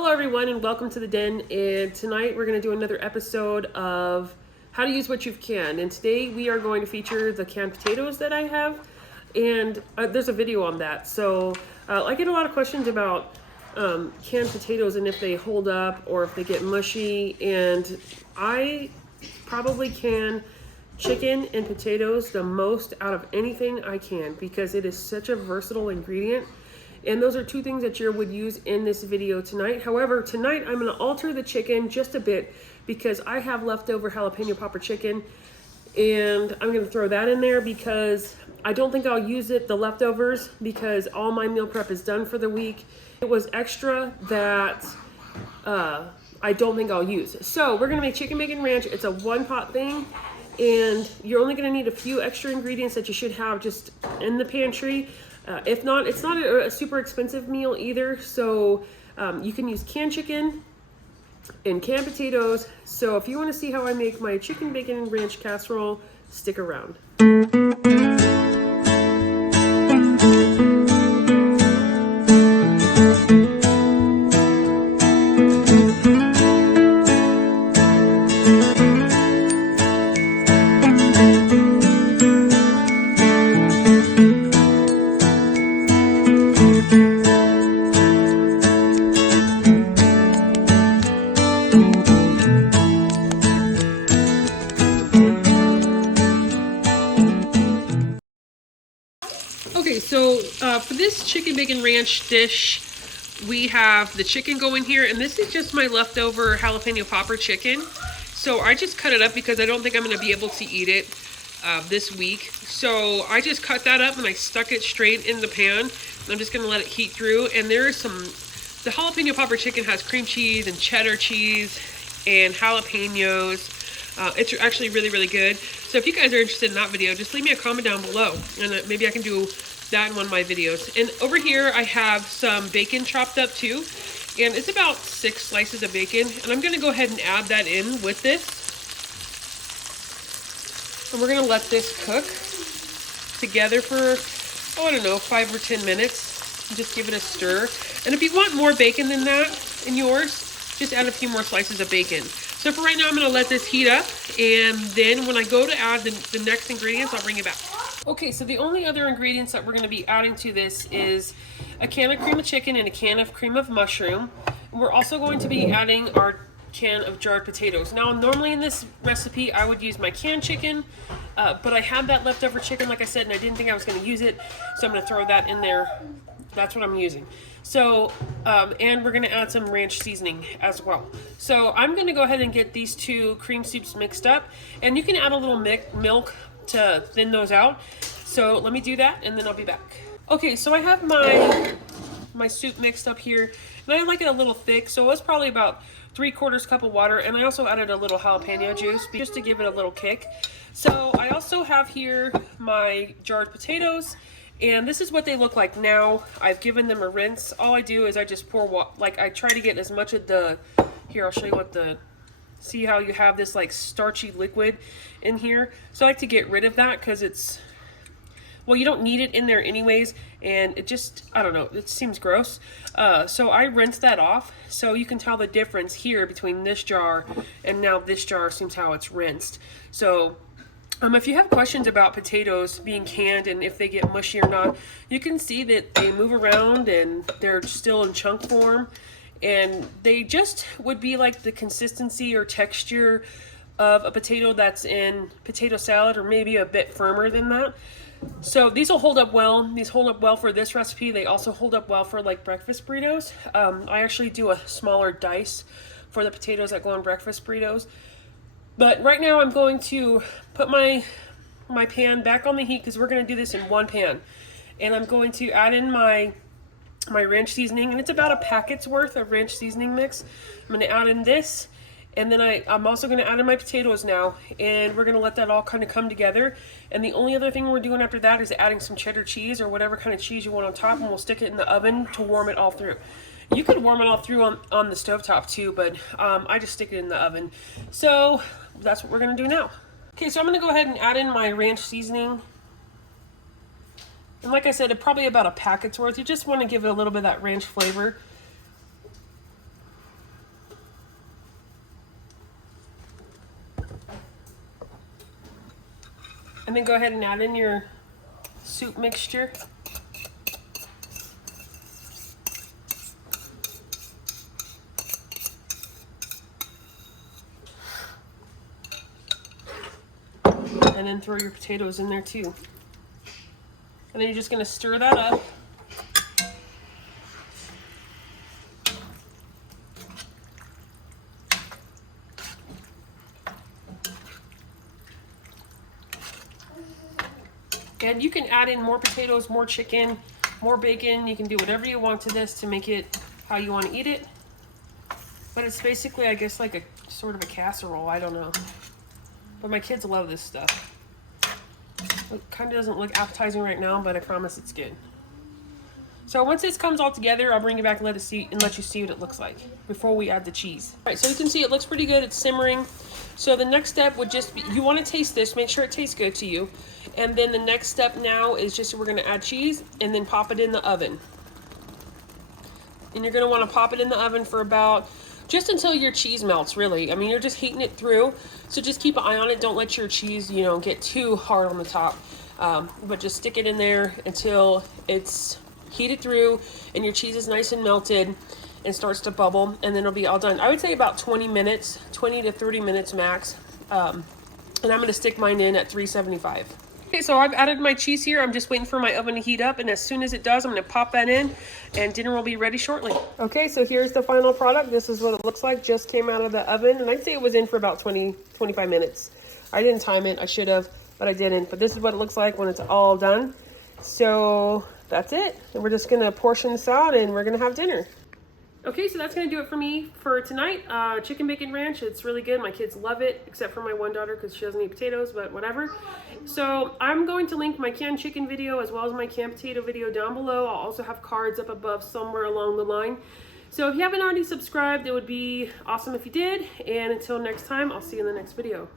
Hello everyone and welcome to the Den, and tonight we're going to do another episode of how to use what you can. And today we are going to feature the canned potatoes that I have, and there's a video on that. So I get a lot of questions about canned potatoes and if they hold up or if they get mushy, and I probably can chicken and potatoes the most out of anything I can because it is such a versatile ingredient. And those are two things that you would use in this video tonight. However, tonight I'm going to alter the chicken just a bit because I have leftover jalapeno popper chicken, and I'm going to throw that in there because I don't think I'll use the leftovers, because all my meal prep is done for the week. It was extra that I don't think I'll use. So we're going to make chicken bacon ranch. It's a one pot thing, and you're only going to need a few extra ingredients that you should have just in the pantry. If not, it's not a super expensive meal either. So you can use canned chicken and canned potatoes. So if you want to see how I make my chicken bacon and ranch casserole, stick around. Okay, so for this chicken bacon ranch dish, we have the chicken going here, and this is just my leftover jalapeno popper chicken. So I just cut it up because I don't think I'm going to be able to eat it this week. So I just cut that up and I stuck it straight in the pan. I'm just going to let it heat through. And there is the jalapeno popper chicken has cream cheese and cheddar cheese and jalapenos. It's actually really, really good. So if you guys are interested in that video, just leave me a comment down below, and maybe I can do that in one of my videos. And over here, I have some bacon chopped up too, and it's about 6 slices of bacon. And I'm gonna go ahead and add that in with this. And we're gonna let this cook together for, I don't know, 5 or 10 minutes. Just give it a stir. And if you want more bacon than that in yours, just add a few more slices of bacon. So for right now, I'm going to let this heat up, and then when I go to add the next ingredients, I'll bring it back. Okay, so the only other ingredients that we're going to be adding to this is a can of cream of chicken and a can of cream of mushroom. And we're also going to be adding our can of jarred potatoes. Now, normally in this recipe, I would use my canned chicken, but I had that leftover chicken, like I said, and I didn't think I was going to use it, so I'm going to throw that in there. That's what I'm using. So, and we're going to add some ranch seasoning as well. So I'm going to go ahead and get these two cream soups mixed up, and you can add a little milk to thin those out. So let me do that, and then I'll be back. Okay, so I have my soup mixed up here, and I like it a little thick, so it was probably about 3/4 cup of water, and I also added a little jalapeno juice just to give it a little kick. So I also have here my jarred potatoes, and this is what they look like now. I've given them a rinse. All I do is I just pour I try to get as much of here, I'll show you see how you have this like starchy liquid in here. So I like to get rid of that because you don't need it in there anyways, and it just, I don't know, it seems gross. So I rinse that off, so you can tell the difference here between this jar and now this jar seems how it's rinsed. So if you have questions about potatoes being canned and if they get mushy or not, you can see that they move around and they're still in chunk form, and they just would be like the consistency or texture of a potato that's in potato salad, or maybe a bit firmer than that. So these will hold up well. These hold up well for this recipe. They also hold up well for like breakfast burritos. I actually do a smaller dice for the potatoes that go in breakfast burritos. But right now I'm going to put my pan back on the heat because we're going to do this in one pan. And I'm going to add in my ranch seasoning, and it's about a packet's worth of ranch seasoning mix. I'm going to add in this, and then I'm also going to add in my potatoes now, and we're going to let that all kind of come together. And the only other thing we're doing after that is adding some cheddar cheese or whatever kind of cheese you want on top, and we'll stick it in the oven to warm it all through. You could warm it all through on the stovetop too, but I just stick it in the oven. So that's what we're going to do now. Okay, so I'm going to go ahead and add in my ranch seasoning. And like I said, probably about a packet's worth. You just want to give it a little bit of that ranch flavor. And then go ahead and add in your soup mixture. And then throw your potatoes in there too. And then you're just gonna stir that up. And you can add in more potatoes, more chicken, more bacon. You can do whatever you want to this to make it how you want to eat it. But it's basically, I guess, like a sort of a casserole. I don't know. But my kids love this stuff. It kind of doesn't look appetizing right now, but I promise it's good. So once this comes all together, I'll bring it back and let you see what it looks like before we add the cheese. All right, so you can see it looks pretty good. It's simmering. So the next step would just be, you want to taste this, make sure it tastes good to you. And then the next step now is just we're going to add cheese and then pop it in the oven. And you're going to want to pop it in the oven for about, just until your cheese melts, really. I mean, you're just heating it through. So just keep an eye on it. Don't let your cheese, you know, get too hard on the top. But just stick it in there until it's heated through and your cheese is nice and melted and starts to bubble, and then it'll be all done. I would say about 20 minutes, 20 to 30 minutes max. And I'm going to stick mine in at 375. Okay, so I've added my cheese here. I'm just waiting for my oven to heat up, and as soon as it does, I'm going to pop that in, and dinner will be ready shortly. Okay, so here's the final product. This is what it looks like. Just came out of the oven, and I'd say it was in for about 25 minutes. I didn't time it. I should have, but I didn't. But this is what it looks like when it's all done. So that's it. And we're just going to portion this out, and we're going to have dinner. Okay, so that's going to do it for me for tonight. Chicken bacon ranch, it's really good. My kids love it, except for my one daughter because she doesn't eat potatoes, but whatever. So I'm going to link my canned chicken video as well as my canned potato video down below. I'll also have cards up above somewhere along the line. So if you haven't already subscribed, it would be awesome if you did. And until next time, I'll see you in the next video.